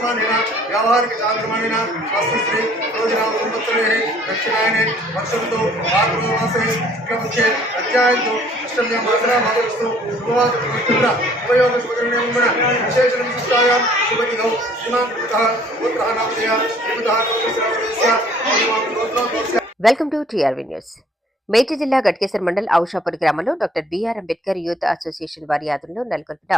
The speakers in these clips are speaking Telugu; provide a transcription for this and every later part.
వ్యవహారిక చాంద్రమాణిన స్వస్తిశ్రీ రోజున సంవత్సరే దక్షిణాయనే వర్షంతో భాద్రమాసే శుక్లపక్షే అధ్యాయంతో అష్టమ్యం మాసరా భాగస్తు ఉపవాస ఉపయోగ శుభకరణ్యమున విశేషణ విశిష్టాయాం శుభతిథౌ శ్రీమాన్ పుత్రః పుత్రః నామధేయ శ్రీమతః గోత్రస్య గోత్రోద్భవస్య welcome to TRV news. Medchal జిల్లా గట్కేసర్ మండల్ ఔషాపూర్ గ్రామంలో doctor BR Ambedkar youth association వారి ఆధ్వర్యంలో నెలకొల్పిన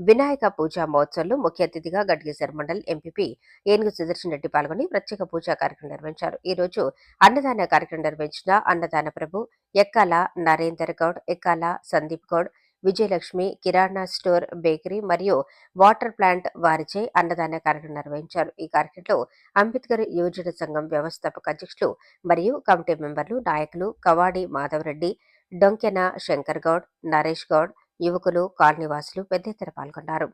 వినాయక పూజా మహోత్సవంలో ముఖ్య అతిథిగా గడ్గిసర్ మండల్ ఎంపీపీ ఏనుగు సుదర్శన్ రెడ్డి పాల్గొని ప్రత్యేక పూజా కార్యక్రమం నిర్వహించారు. ఈ రోజు అన్నదాన కార్యక్రమం నిర్వహించిన అన్నదాన ప్రభు ఎక్కాల నరేందర్ గౌడ్ ఎక్కాల సందీప్ గౌడ్ విజయలక్ష్మి కిరాణా స్టోర్ బేకరీ మరియు వాటర్ ప్లాంట్ వారిచే అన్నదాన కార్యక్రమం నిర్వహించారు. ఈ కార్యక్రమంలో అంబేద్కర్ యువజన సంఘం వ్యవస్థాపక అధ్యక్షులు మరియు కమిటీ మెంబర్లు నాయకులు కవాడి మాధవరెడ్డి డొంకెన శంకర్ గౌడ్ నరేష్ గౌడ్ యువకులు కాలనీవాసులు పెద్ద ఎత్తున పాల్గొన్నారు.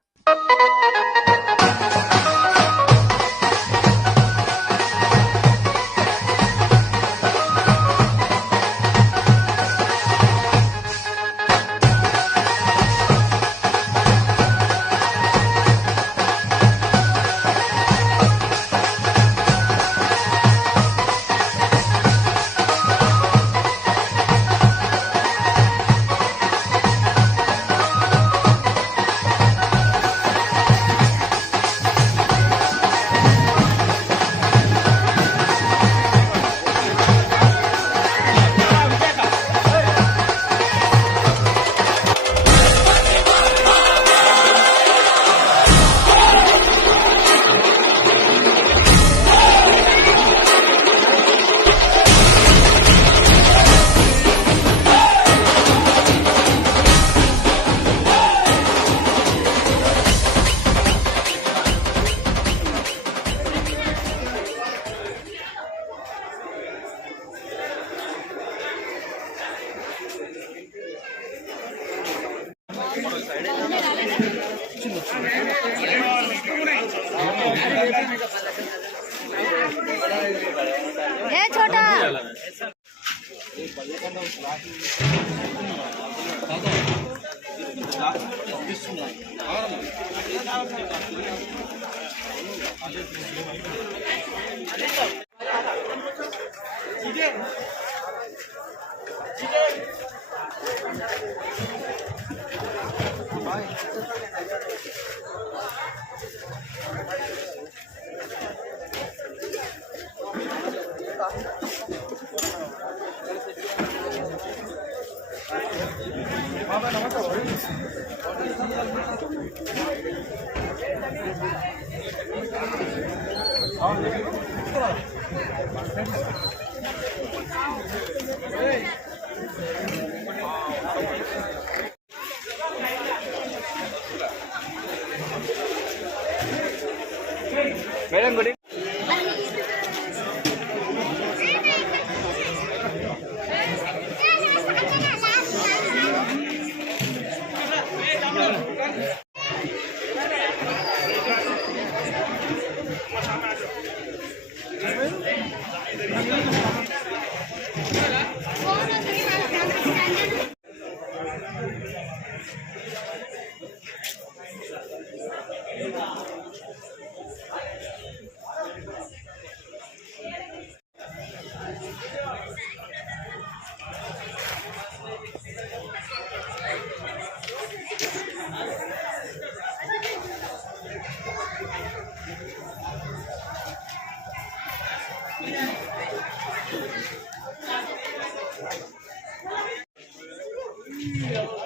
డాక్యుమెంట్ పంపిస్తున్నాం ఇదే மேடம் குட் Yeah.